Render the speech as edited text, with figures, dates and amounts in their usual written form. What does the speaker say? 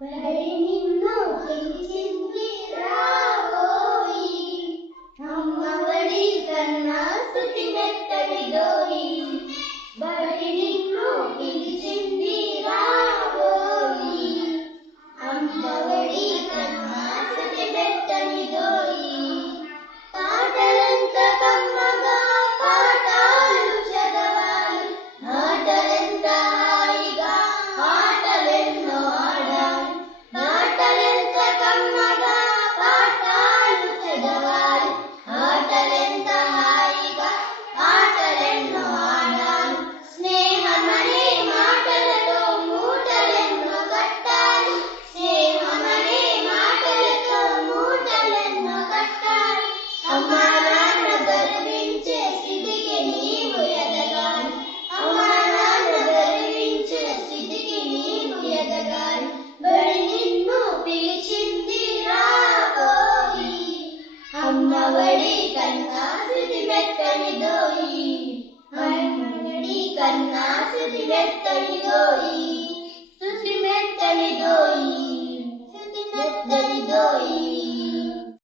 బడి నిన్ను పిలిచింది రావోయి, అమ్మఒడి కన్నా స్తుతి మెత్తనిదోయి. బడి నిన్ను పిలిచింది రావోయి, అమ్మఒడి కన్నా స్తుతి మెత్తనిదోయి. పాటలెంత కమ్మగా పాఠాలు చదవాలి, ఆటలెంత హాయిగా ఆటలెన్నో ఆడాలి. పాటలెంత కమ్మగా పాఠాలు చదవాలి, ఆటలెంత హాయిగా ఆటలెన్నో ఆడాలి. స్నేహమనే మాటలతో మూటలెన్నో కట్టాలి, స్నేహమనే మాటలతో మూటలెన్నో కట్టాలి. అమ్మా నాన్న గర్వించే స్థితికి నీవు ఎదగాలి, అమ్మా నాన్న గర్వించే స్థితికి నీవు ఎదగాలి. బడి నిన్ను పిలిచింది రాబోయి, అమ్మఒడి కన్నా స్తుతి మెత్తనిదోయి, అమ్మఒడి కన్నా స్తుతి మెత్తనిదోయి.